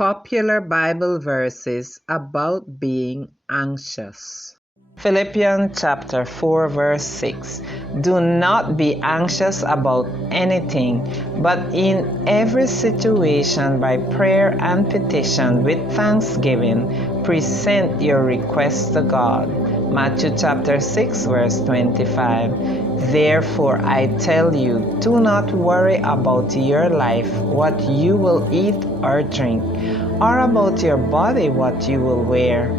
Popular Bible verses about being anxious. Philippians chapter 4 verse 6. Do not be anxious about anything, but in every situation by prayer and petition with thanksgiving, present your requests to God. Matthew chapter 6 verse 25. Therefore I tell you, do not worry about your life, what you will eat or drink, or about your body, what you will wear.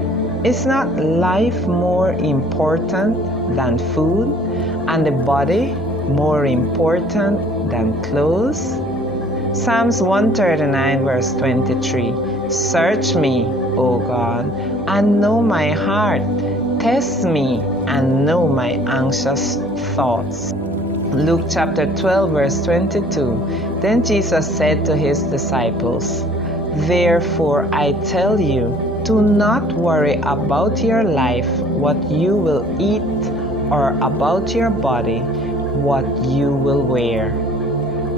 Is not life more important than food, and the body more important than clothes? Psalms 139 verse 23. Search me, O God, and know my heart. Test me and know my anxious thoughts. Luke chapter 12 verse 22. Then Jesus said to his disciples, Therefore I tell you, do not worry about your life, what you will eat, or about your body, what you will wear.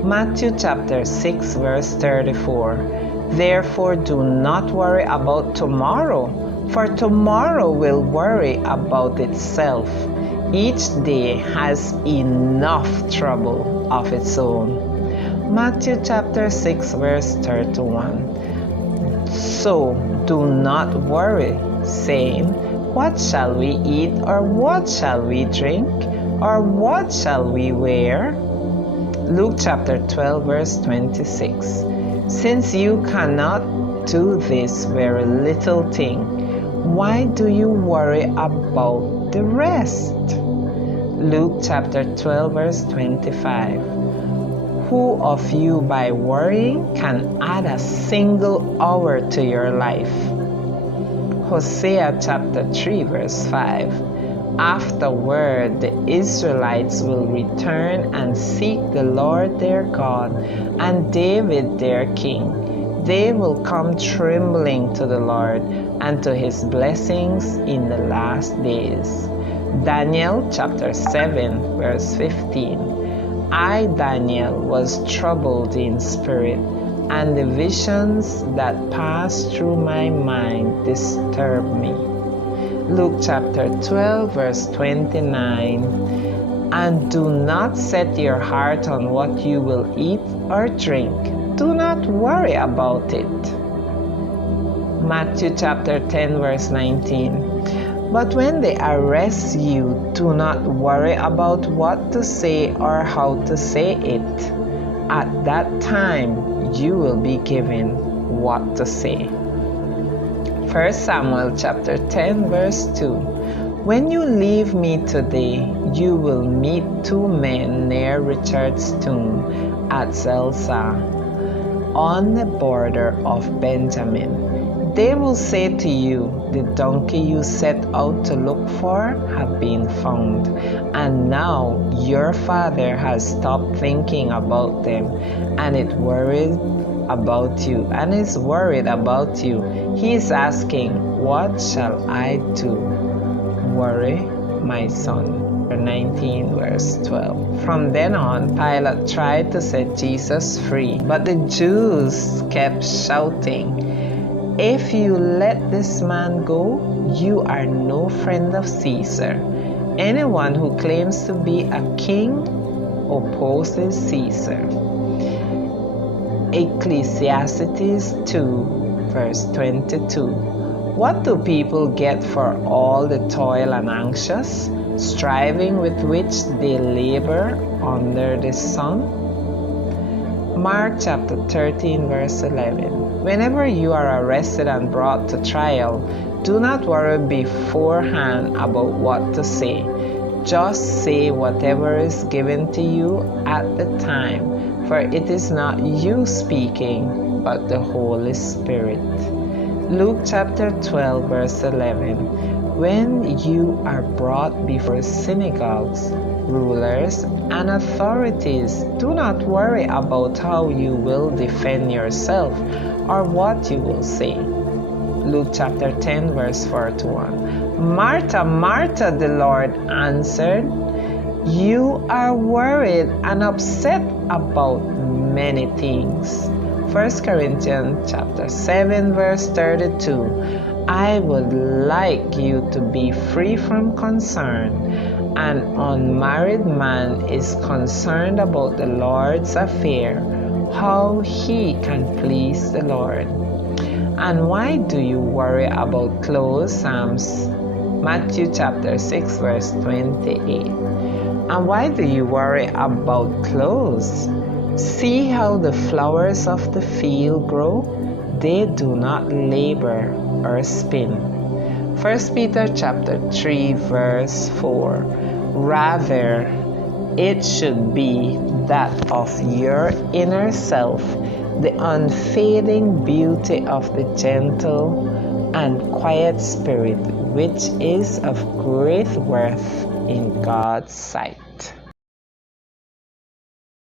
Matthew chapter 6 verse 34. Therefore do not worry about tomorrow, for tomorrow will worry about itself. Each day has enough trouble of its own. Matthew chapter 6 verse 31. So do not worry, saying, What shall we eat, or what shall we drink, or what shall we wear? Luke chapter 12 verse 26. Since you cannot do this very little thing, why do you worry about the rest? Luke chapter 12 verse 25. Who of you by worrying can add a single hour to your life? Hosea chapter 3 verse 5. Afterward the Israelites will return and seek the Lord their God and David their king. They will come trembling to the Lord and to his blessings in the last days. Daniel chapter 7 verse 15. I, Daniel, was troubled in spirit, and the visions that passed through my mind disturbed me. Luke chapter 12 verse 29. And do not set your heart on what you will eat or drink. Do not worry about it. Matthew chapter 10 verse 19. But when they arrest you, do not worry about what to say or how to say it. At that time, you will be given what to say. 1 Samuel chapter 10 verse 2. When you leave me today, you will meet two men near Richard's tomb at Zelzah, on the border of Benjamin. They will say to you, the donkey you set out to look for have been found, and now your father has stopped thinking about them, and is worried about you. He is asking, what shall I do? Worry, my son. 19 verse 12. From then on, Pilate tried to set Jesus free, but the Jews kept shouting, If you let this man go, you are no friend of Caesar. Anyone who claims to be a king opposes Caesar. Ecclesiastes 2 verse 22. What do people get for all the toil and anxious striving with which they labor under the sun? Mark chapter 13 verse 11. Whenever you are arrested and brought to trial, do not worry beforehand about what to say. Just say whatever is given to you at the time, for it is not you speaking, but the Holy Spirit. Luke chapter 12 verse 11. When you are brought before synagogues, rulers, and authorities, do not worry about how you will defend yourself or what you will say. Luke chapter 10 verse 41. Martha, Martha, the Lord answered, you are worried and upset about many things, 1 Corinthians chapter 7 verse 32. I would like you to be free from concern. An unmarried man is concerned about the Lord's affair, how he can please the Lord. And why do you worry about clothes? Matthew chapter 6 verse 28. And why do you worry about clothes? See how the flowers of the field grow? They do not labor or spin. 1 Peter chapter 3 verse 4. Rather, it should be that of your inner self, the unfading beauty of the gentle and quiet spirit, which is of great worth in God's sight.